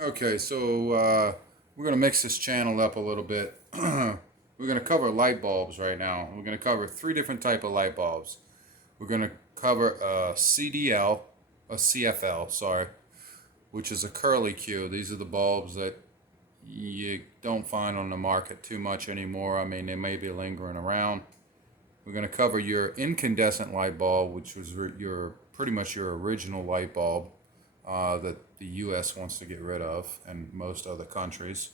Okay, so we're going to mix this channel up a little bit. We're going to cover light bulbs right now. We're going to cover three different type of light bulbs. We're going to cover a CDL, a CFL, sorry, which is a curly Q. These are the bulbs that you don't find on the market too much anymore. I mean, they may be lingering around. We're going to cover your incandescent light bulb, which was your pretty much your original light bulb that the U.S. wants to get rid of, and most other countries.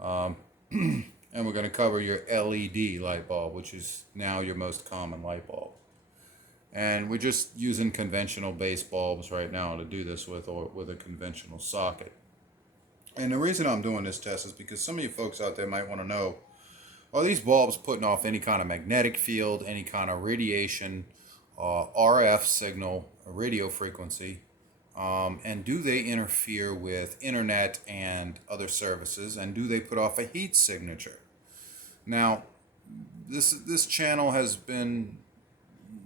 Um, and we're going to cover your LED light bulb, which is now your most common light bulb. And we're just using conventional base bulbs right now to do this with, or with a conventional socket. And the reason I'm doing this test is because some of you folks out there might want to know, are these bulbs putting off any kind of magnetic field, any kind of radiation, RF signal, radio frequency, and do they interfere with internet and other services, and do they put off a heat signature? Now, this channel has been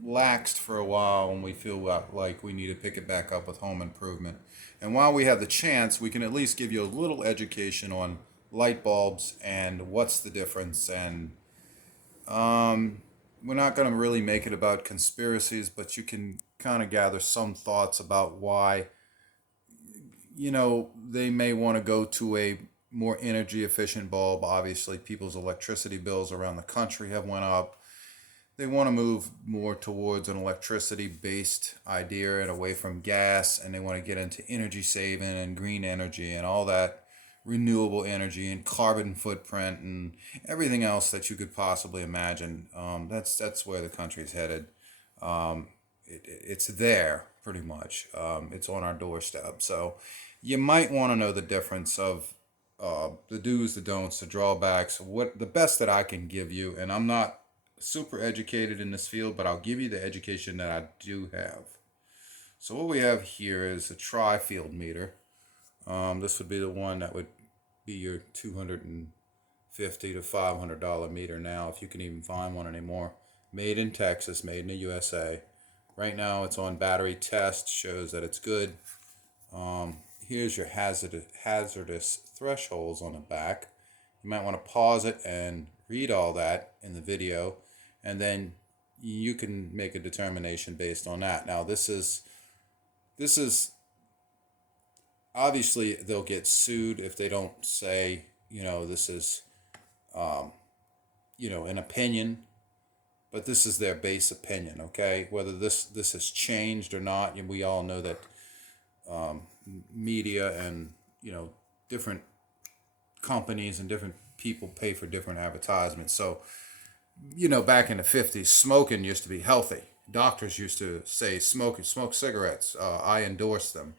laxed for a while, and we feel like we need to pick it back up with home improvement. And while we have the chance, we can at least give you a little education on light bulbs and what's the difference. And we're not going to really make it about conspiracies, but you can kind of gather some thoughts about why, they may want to go to a more energy efficient bulb. Obviously, people's electricity bills around the country have went up. They want to move more towards an electricity based idea and away from gas, and they want to get into energy saving and green energy and all that renewable energy and carbon footprint and everything else that you could possibly imagine. That's where the country's headed. It's there pretty much. It's on our doorstep. So you might want to know the difference of the do's, the don'ts, the drawbacks. What the best that I can give you, and I'm not super educated in this field, but I'll give you the education that I do have. So what we have here is a Trifield meter. This would be the one that would be your $250 to $500 meter now, if you can even find one anymore. Made in Texas, made in the USA. Right now it's on battery test, shows that it's good. Here's your hazardous thresholds on the back. You might want to pause it and read all that in the video, and then you can make a determination based on that. Now this is obviously they'll get sued if they don't say, this is an opinion, but this is their base opinion. Okay, whether this has changed or not, and we all know that media and different companies and different people pay for different advertisements. So back in the 50s, smoking used to be healthy. Doctors used to say smoke cigarettes. I endorse them.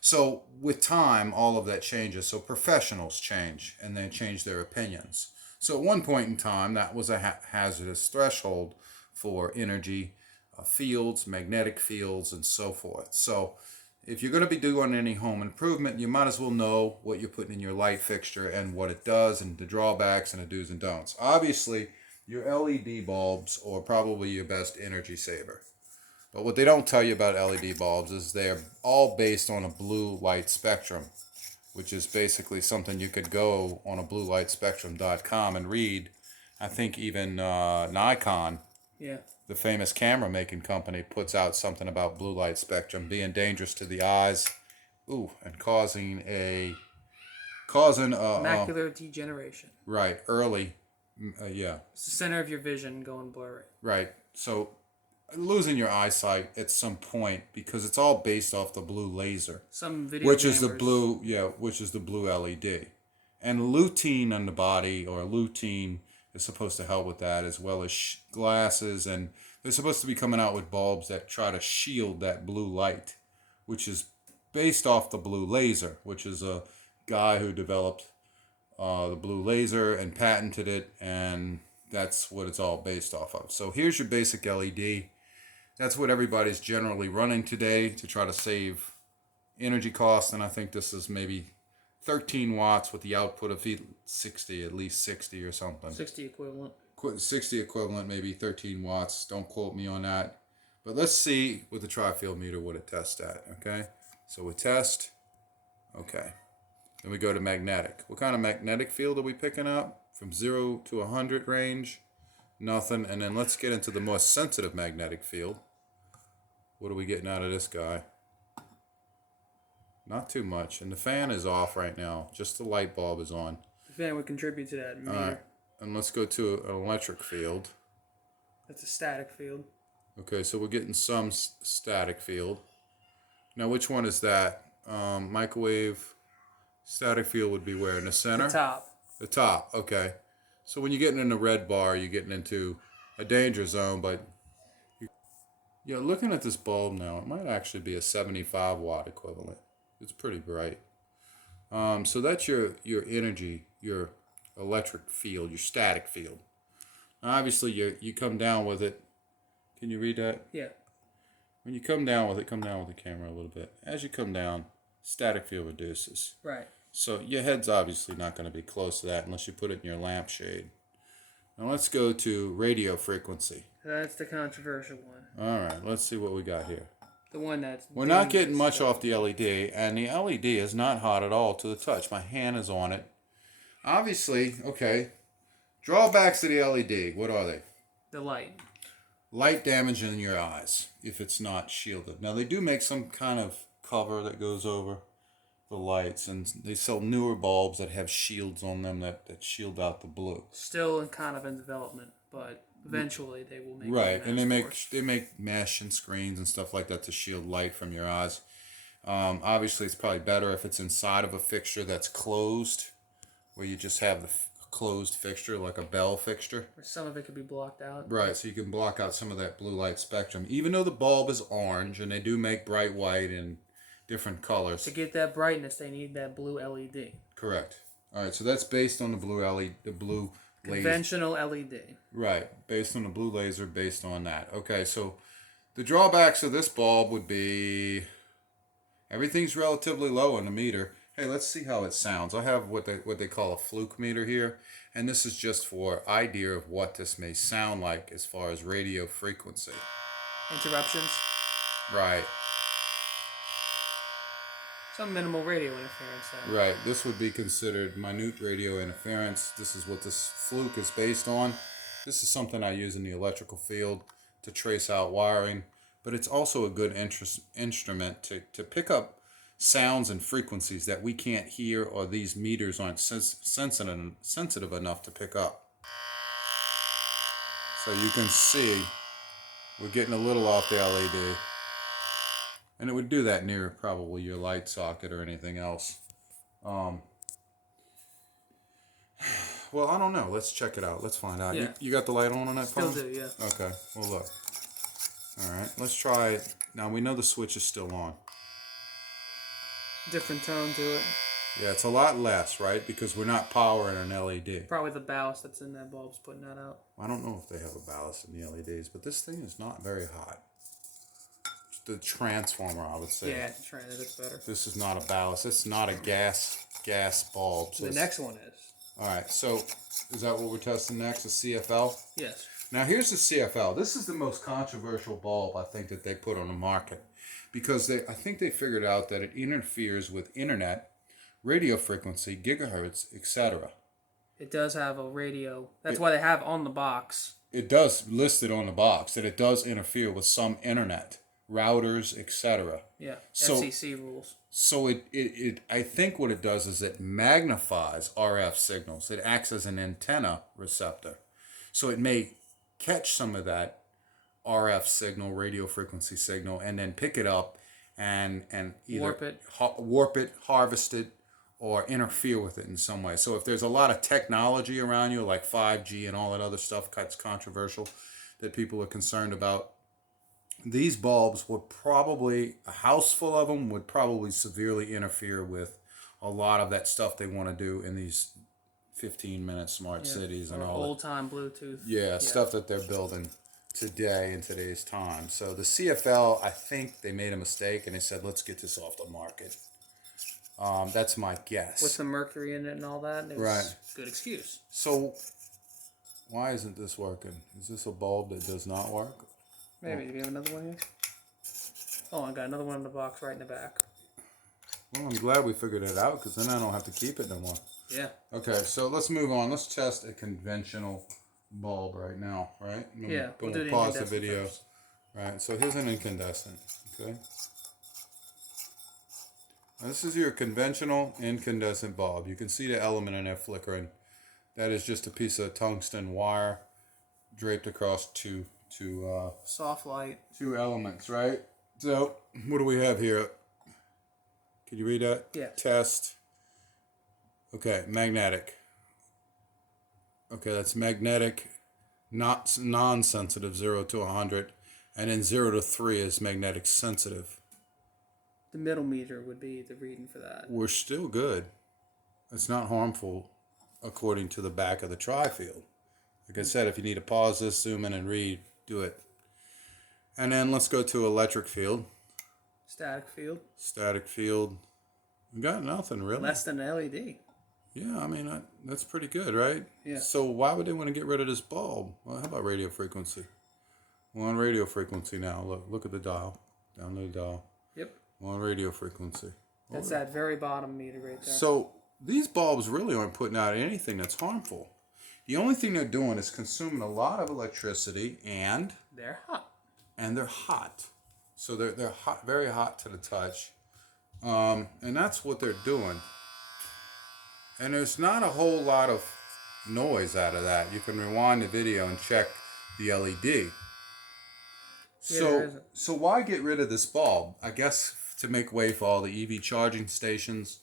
So with time, all of that changes. So professionals change, and they change their opinions. So at one point in time, that was a hazardous threshold for energy fields, magnetic fields, and so forth. So if you're going to be doing any home improvement, you might as well know what you're putting in your light fixture and what it does, and the drawbacks and the do's and don'ts. Obviously, your LED bulbs are probably your best energy saver. But what they don't tell you about LED bulbs is they're all based on a blue light spectrum, which is basically something you could go on a bluelightspectrum.com and read. I think even Nikon, Yeah. the famous camera making company, puts out something about blue light spectrum being dangerous to the eyes, and causing Macular degeneration. right, early, yeah, It's the center of your vision going blurry. right. So losing your eyesight at some point, because it's all based off the blue laser, Some video which is gamers. which is the blue LED. And lutein on the body, or lutein, is supposed to help with that, as well as glasses, and they're supposed to be coming out with bulbs that try to shield that blue light, which is based off the blue laser, which is a guy who developed the blue laser and patented it, and that's what it's all based off of. So here's your basic LED. That's what everybody's generally running today to try to save energy costs, and I think this is maybe 13 watts with the output of at least 60 or something. 60 equivalent. 60 equivalent, maybe 13 watts. Don't quote me on that. But let's see with the Trifield meter what it tests at, okay? So we test, okay. Then we go to magnetic. What kind of magnetic field are we picking up? From 0 to 100 range? Nothing. And then let's get into the more sensitive magnetic field. What are we getting out of this guy? Not too much. And the fan is off right now. Just the light bulb is on. The fan would contribute to that meter. All right. And let's go to an electric field. That's a static field. Okay, so we're getting some static field. Now, which one is that? Microwave static field would be where? In the center? The top. The top, okay. So when you're getting in the red bar, you're getting into a danger zone, but yeah, looking at this bulb now, it might actually be a 75 watt equivalent. It's pretty bright. So that's your energy, your electric field, your static field. Now obviously you come down with it. Can you read that? Yeah. When you come down with it, come down with the camera a little bit. As you come down, static field reduces. Right. So your head's obviously not going to be close to that unless you put it in your lampshade. Now let's go to radio frequency. That's the controversial one. All right, let's see what we got here. The one that's... We're not getting much off the LED, and the LED is not hot at all to the touch. My hand is on it. Obviously, okay, drawbacks to the LED, what are they? The light. Light damage in your eyes if it's not shielded. Now they do make some kind of cover that goes over the lights, and they sell newer bulbs that have shields on them that shield out the blue. Still kind of in development, but eventually they will make right, and they make mesh and screens and stuff like that to shield light from your eyes. Obviously, it's probably better if it's inside of a fixture that's closed, where you just have the closed fixture like a bell fixture. Or some of it could be blocked out. Right, so you can block out some of that blue light spectrum. Even though the bulb is orange, and they do make bright white and different colors. To get that brightness, they need that blue LED. Correct. All right, so that's based on the blue LED, the blue laser. Conventional LED. Right, based on the blue laser, based on that. Okay, so the drawbacks of this bulb would be everything's relatively low on the meter. Hey, let's see how it sounds. I have what they call a Fluke meter here, and this is just for idea of what this may sound like as far as radio frequency. Interruptions. Right. Some minimal radio interference there. Right. This would be considered minute radio interference. This is what this Fluke is based on. This is something I use in the electrical field to trace out wiring, but it's also a good instrument to pick up sounds and frequencies that we can't hear or these meters aren't sensitive enough to pick up. So you can see we're getting a little off the LED. And it would do that near probably your light socket or anything else. Well, I don't know. Let's check it out. Let's find out. Yeah. You got the light on that phone? Still do, yeah. Okay. Well, look. All right. Let's try it. Now, we know the switch is still on. Different tone to it. Yeah, it's a lot less, right? Because we're not powering an LED. Probably the ballast that's in that bulb's putting that out. I don't know if they have a ballast in the LEDs, but this thing is not very hot. The transformer, I would say. Yeah, trying it is better. This is not a ballast. It's not a gas bulb. So the next one is. All right. So is that what we're testing next? The CFL? Yes. Now here's the CFL. This is the most controversial bulb I think that they put on the market because I think they figured out that it interferes with internet, radio frequency, gigahertz, etc. It does have a radio. That's why they have on the box. It does list it on the box that it does interfere with some internet. Routers, etc. Yeah, so, FCC rules. So it I think what it does is it magnifies RF signals. It acts as an antenna receptor. So it may catch some of that RF signal, radio frequency signal, and then pick it up and either warp it, harvest it, or interfere with it in some way. So if there's a lot of technology around you, like 5G and all that other stuff that's controversial that people are concerned about, these bulbs would probably, a house full of them would probably severely interfere with a lot of that stuff they want to do in these 15-minute smart cities and all that. Old-time Bluetooth. Yeah, stuff that they're building today in today's time. So the CFL, I think they made a mistake and they said, let's get this off the market. That's my guess. With the mercury in it and all that, it was right. Good excuse. So why isn't this working? Is this a bulb that does not work? Maybe. Do you have another one here? Oh, I got another one in the box right in the back. Well, I'm glad we figured it out because then I don't have to keep it no more. Yeah. Okay, so let's move on. Let's test a conventional bulb right now, right? Yeah, we'll do the pause the incandescent video. first. Right, so here's an incandescent, okay? Now this is your conventional incandescent bulb. You can see the element in there flickering. That is just a piece of tungsten wire draped across two Soft light. elements, right? So, what do we have here? Can you read that? Yeah. Test. Okay, magnetic. Okay, that's magnetic, not non-sensitive, 0 to 100. And then 0 to 3 is magnetic sensitive. The middle meter would be the reading for that. We're still good. It's not harmful according to the back of the Trifield. Like I said, if you need to pause this, zoom in and read, do it. And then let's go to electric field. Static field. Static field. We got nothing really. Less than an LED. Yeah, I mean, that's pretty good, right? Yeah. So why would they want to get rid of this bulb? Well, how about radio frequency? We're on radio frequency now. Look at the dial. Down the dial. Yep. We're on radio frequency. That's that very bottom meter right there. So these bulbs really aren't putting out anything that's harmful. The only thing they're doing is consuming a lot of electricity and they're hot. And they're hot. So they're hot, very hot to the touch. And that's what they're doing. And there's not a whole lot of noise out of that. You can rewind the video and check the LED. So why get rid of this bulb? I guess to make way for all the EV charging stations,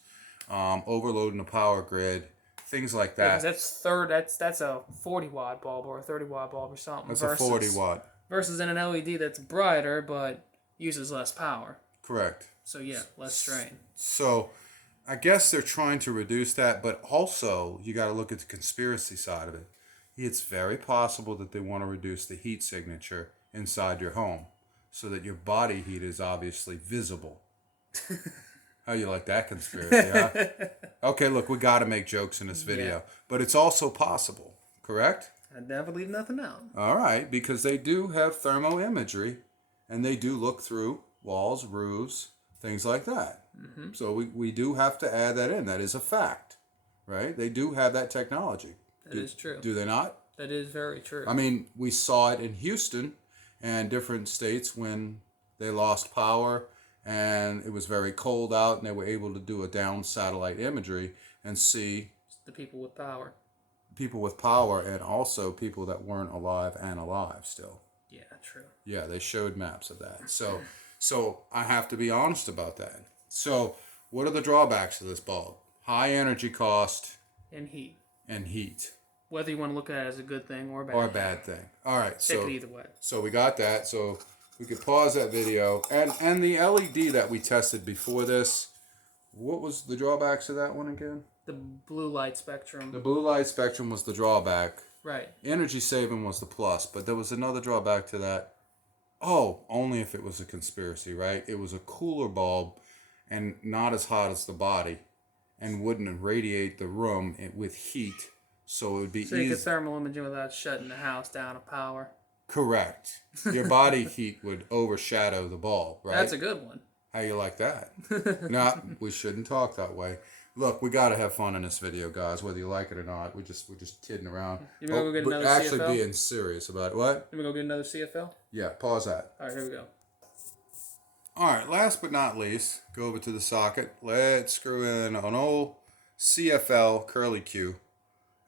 overloading the power grid, things like that. Yeah, that's a 40-watt bulb or a 30-watt bulb or something. That's a 40-watt. Versus in an LED that's brighter but uses less power. Correct. So yeah, less strain. So I guess they're trying to reduce that, but also you got to look at the conspiracy side of it. It's very possible that they want to reduce the heat signature inside your home so that your body heat is obviously visible. How you like that conspiracy, huh? Okay, look, we got to make jokes in this video, but it's also possible, correct? I'd never leave nothing out. All right, because they do have thermo imagery, and they do look through walls, roofs, things like that. Mm-hmm. So we do have to add that in. That is a fact, right? They do have that technology. That is true. Do they not? That is very true. I mean, we saw it in Houston and different states when they lost power and it was very cold out, and they were able to do a down satellite imagery and see the people with power. People with power, and also people that weren't alive still. Yeah, true. Yeah, they showed maps of that. So I have to be honest about that. So what are the drawbacks of this bulb? High energy cost. And heat. Whether you want to look at it as a good thing or a bad or a bad thing. All right. Take it either way. So we got that. So we could pause that video. And the LED that we tested before this, what was the drawbacks of that one again? The blue light spectrum. The blue light spectrum was the drawback. Right. Energy saving was the plus, but there was another drawback to that. Oh, only if it was a conspiracy, right? It was a cooler bulb and not as hot as the body and wouldn't radiate the room with heat, so it would be easy. So you could thermal imaging without shutting the house down to power. Correct. Your body heat would overshadow the bulb, right? That's a good one. How you like that? No, we shouldn't talk that way. Look, we gotta have fun in this video, guys. Whether you like it or not, we're just kidding around. You wanna go get another actually CFL? being serious about what? You wanna go get another CFL? Yeah, pause that. All right, here we go. All right, last but not least, go over to the socket. Let's screw in an old CFL curly Q,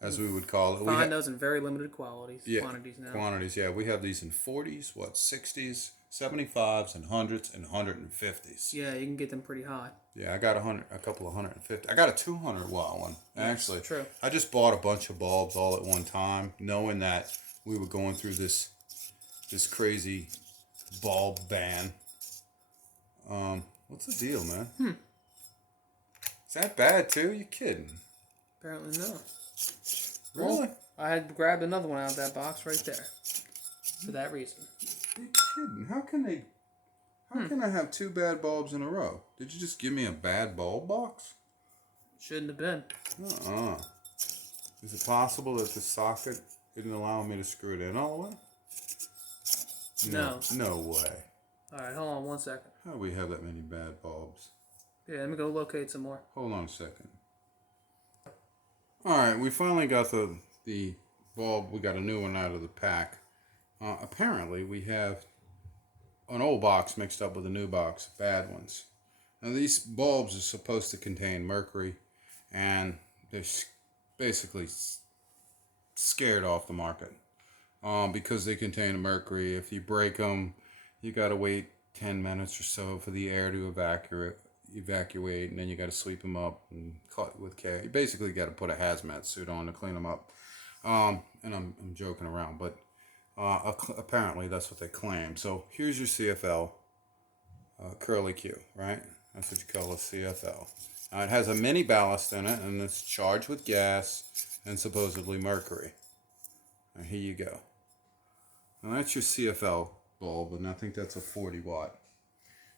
as we would call it. Find those in very limited quantities now. Quantities, yeah. We have these in 40s, 60s, 75s, and 100s, and 150s. Yeah, you can get them pretty high. Yeah, I got a couple of 150. I got a 200 watt one, actually. True. I just bought a bunch of bulbs all at one time, knowing that we were going through this crazy bulb ban. What's the deal, man? Is that bad too? You kidding? Apparently not. Really? Well, I had grabbed another one out of that box right there. For that reason. You kidding? How can I have two bad bulbs in a row? Did you just give me a bad bulb box? Shouldn't have been. Is it possible that the socket didn't allow me to screw it in all the way? No. No way. Alright, hold on 1 second. How do we have that many bad bulbs? Yeah, let me go locate some more. Hold on a second. All right, we finally got the bulb. We got a new one out of the pack. Apparently, we have an old box mixed up with a new box, bad ones. Now, these bulbs are supposed to contain mercury, and they're basically scared off the market because they contain mercury. If you break them, you got to wait 10 minutes or so for the air to evacuate, and then you got to sweep them up and cut with care. You basically got to put a hazmat suit on to clean them up. And I'm joking around, but apparently that's what they claim. So here's your CFL curly Q, right? That's what you call a CFL. It has a mini ballast in it, and it's charged with gas and supposedly mercury. Now, here you go. Now that's your CFL bulb, and I think that's a 40 watt.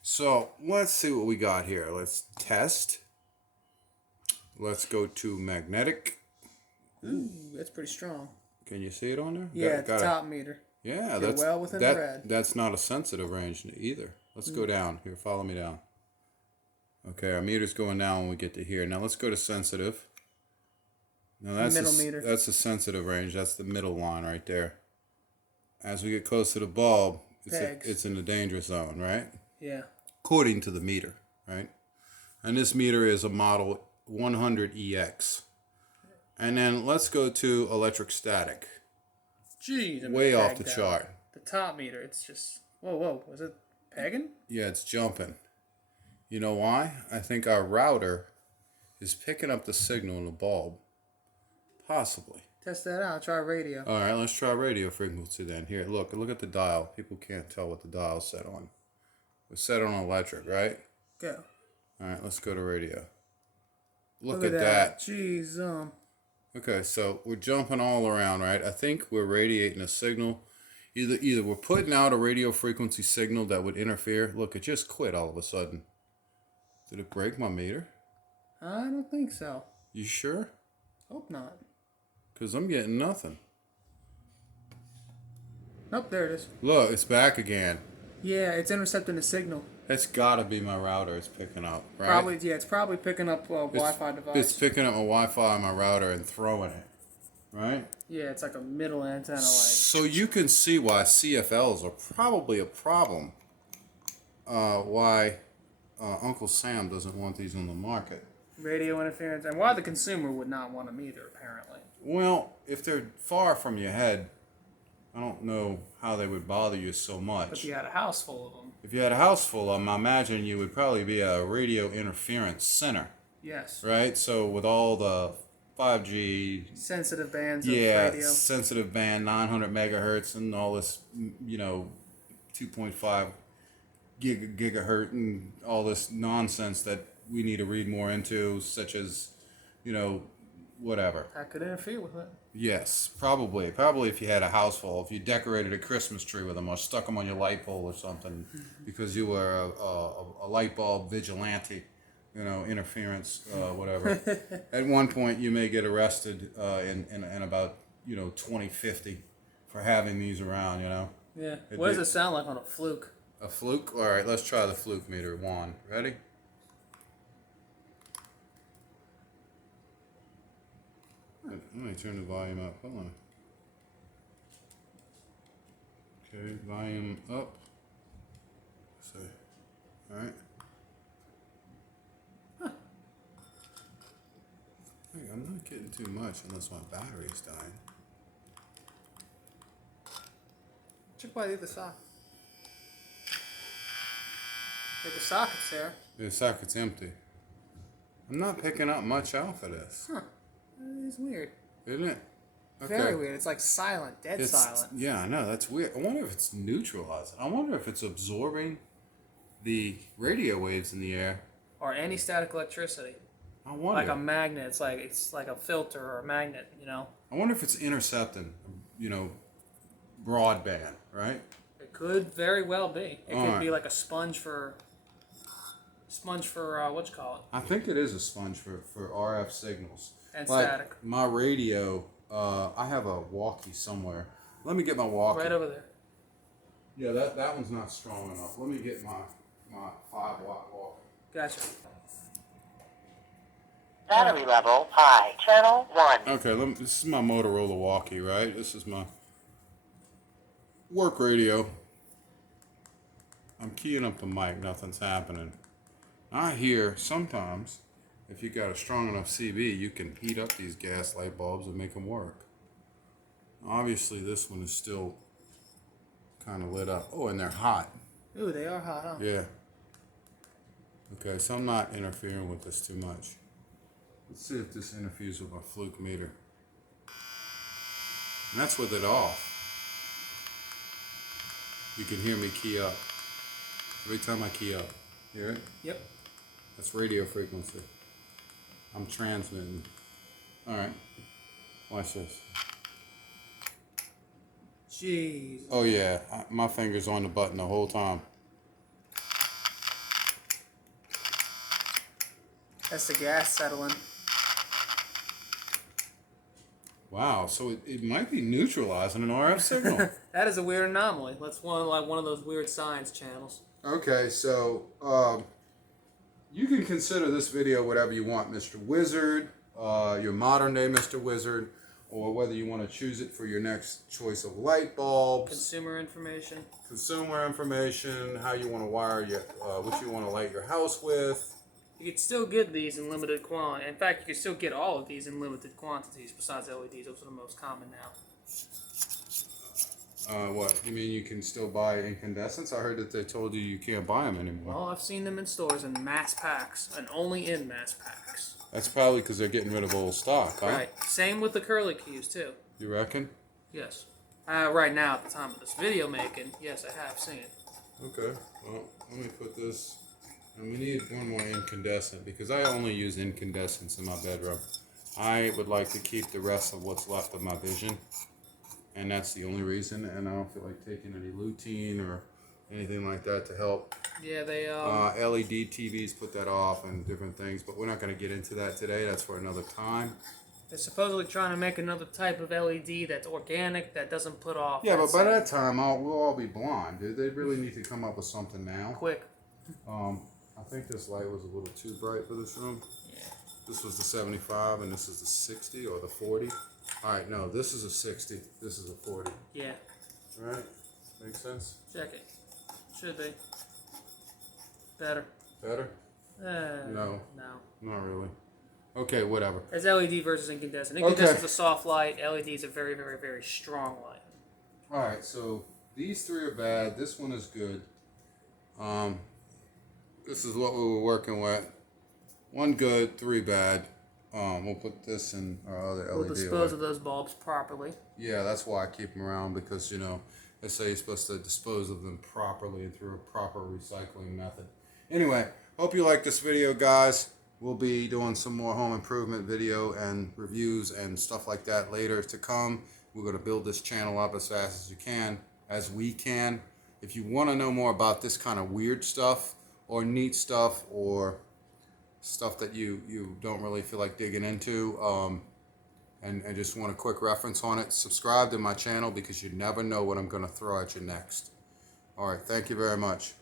So let's see what we got here. Let's test. Let's go to magnetic. Ooh, that's pretty strong. Can you see it on there? Yeah, it's top meter. Yeah, that's well within the red. That's not a sensitive range either. Let's go down. Here, follow me down. Okay, our meter's going down when we get to here. Now let's go to sensitive. Now that's middle meter. That's the sensitive range. That's the middle line right there. As we get close to the bulb, it's in the danger zone, right? Yeah. According to the meter, right? And this meter is a model 100EX. And then let's go to electric static. Jeez, way off the chart. The top meter, it's just whoa. Was it pegging? Yeah, it's jumping. You know why? I think our router is picking up the signal in the bulb. Possibly. Test that out. Try radio. All right, let's try radio frequency then. Here, look at the dial. People can't tell what the dial's set on. It's set on electric, right? Go. All right, let's go to radio. Look at at that. Jeez, Okay, so we're jumping all around, right? I think we're radiating a signal. Either we're putting out a radio frequency signal that would interfere. Look, it just quit all of a sudden. Did it break my meter? I don't think so. You sure? Hope not. Because I'm getting nothing. Nope, there it is. Look, it's back again. Yeah, it's intercepting the signal. It's got to be my router it's picking up, right? Probably, yeah, it's probably picking up a Wi-Fi device. It's picking up my Wi-Fi on my router and throwing it, right? Yeah, it's like a middle antenna line. So you can see why CFLs are probably a problem. Why Uncle Sam doesn't want these on the market. Radio interference, and why the consumer would not want a meter, apparently. Well, if they're far from your head, I don't know how they would bother you so much. But you had a house full of them. If you had a house full of them, I imagine you would probably be a radio interference center. Yes. Right? So with all the 5G... sensitive bands of radio. Yeah, sensitive band, 900 megahertz, and all this, 2.5 gigahertz, and all this nonsense that we need to read more into, such as, whatever. That could interfere with it. Yes, probably. Probably if you had a house full, if you decorated a Christmas tree with them or stuck them on your light pole or something, because you were a light bulb vigilante, interference, whatever. At one point, you may get arrested in about 2050 for having these around. Yeah. What does it sound like on a Fluke? A Fluke. All right, let's try the Fluke meter. Juan, ready? Let me turn the volume up. Hold on. Okay, volume up. So, all right. Huh. Hey, I'm not getting too much unless my battery's dying. Check by the other side. The socket's there. The socket's empty. I'm not picking up much off of this. Huh. It's weird. Isn't it? Okay. Very weird. It's like silent, dead silent. Yeah, I know. That's weird. I wonder if it's neutralizing. I wonder if it's absorbing the radio waves in the air. Or any static electricity. I wonder. Like a magnet. It's like a filter or a magnet, I wonder if it's intercepting, broadband, right? It could very well be. It could be like a sponge for what you call it? I think it is a sponge for RF signals. And like static. My radio, I have a walkie somewhere. Let me get my walkie. Right over there. Yeah, that one's not strong enough. Let me get my 5 watt walkie. Gotcha. Battery level high. Channel 1. Okay, this is my Motorola walkie, right? This is my work radio. I'm keying up the mic, nothing's happening. I hear sometimes if you got a strong enough CB, you can heat up these gas light bulbs and make them work. Obviously, this one is still kind of lit up. Oh, and they're hot. Ooh, they are hot, huh? Yeah. Okay, so I'm not interfering with this too much. Let's see if this interferes with my Fluke meter. And that's with it off. You can hear me key up. Every time I key up. Hear it? Yep. That's radio frequency. I'm transmitting. Alright. Watch this. Jeez. Oh yeah, my finger's on the button the whole time. That's the gas settling. Wow, so it might be neutralizing an RF signal. That is a weird anomaly. That's one of those weird science channels. Okay, so you can consider this video whatever you want, Mr. Wizard, your modern day Mr. Wizard, or whether you want to choose it for your next choice of light bulbs. Consumer information. Consumer information, how you want to wire your, what you want to light your house with. You could still get these in limited quantity. In fact, you could still get all of these in limited quantities besides LEDs. Those are the most common now. What? You mean you can still buy incandescents? I heard that they told you can't buy them anymore. Well, I've seen them in stores in mass packs, and only in mass packs. That's probably because they're getting rid of old stock, huh? Right. Same with the curly cues, too. You reckon? Yes. Right now, at the time of this video making, yes, I have seen it. Okay. Well, let me put this... And we need one more incandescent because I only use incandescents in my bedroom. I would like to keep the rest of what's left of my vision. And that's the only reason. And I don't feel like taking any lutein or anything like that to help. Yeah, they LED TVs put that off and different things. But we're not going to get into that today. That's for another time. They're supposedly trying to make another type of LED that's organic, that doesn't put off. Yeah, but by that time, we'll all be blind. Dude. They really need to come up with something now. Quick. I think this light was a little too bright for this room. Yeah. This was the 75 and this is the 60 or the 40. Alright, no, this is a 60. This is a 40. Yeah. Alright? Makes sense? Check it. Should be. Better. Better? No. No. Not really. Okay, whatever. There's LED versus incandescent. Incandescent's a soft light. LED is a very, very, very strong light. Alright, so these three are bad. This one is good. This is what we were working with. One good, three bad. We'll put this in our other LED. We'll dispose of those bulbs properly. Yeah, that's why I keep them around because, you know, they say you're supposed to dispose of them properly and through a proper recycling method. Anyway, hope you like this video, guys. We'll be doing some more home improvement video and reviews and stuff like that later to come. We're going to build this channel up as fast as we can. If you want to know more about this kind of weird stuff, or neat stuff, or stuff that you don't really feel like digging into, and just want a quick reference on it, subscribe to my channel because you never know what I'm going to throw at you next. Alright, thank you very much.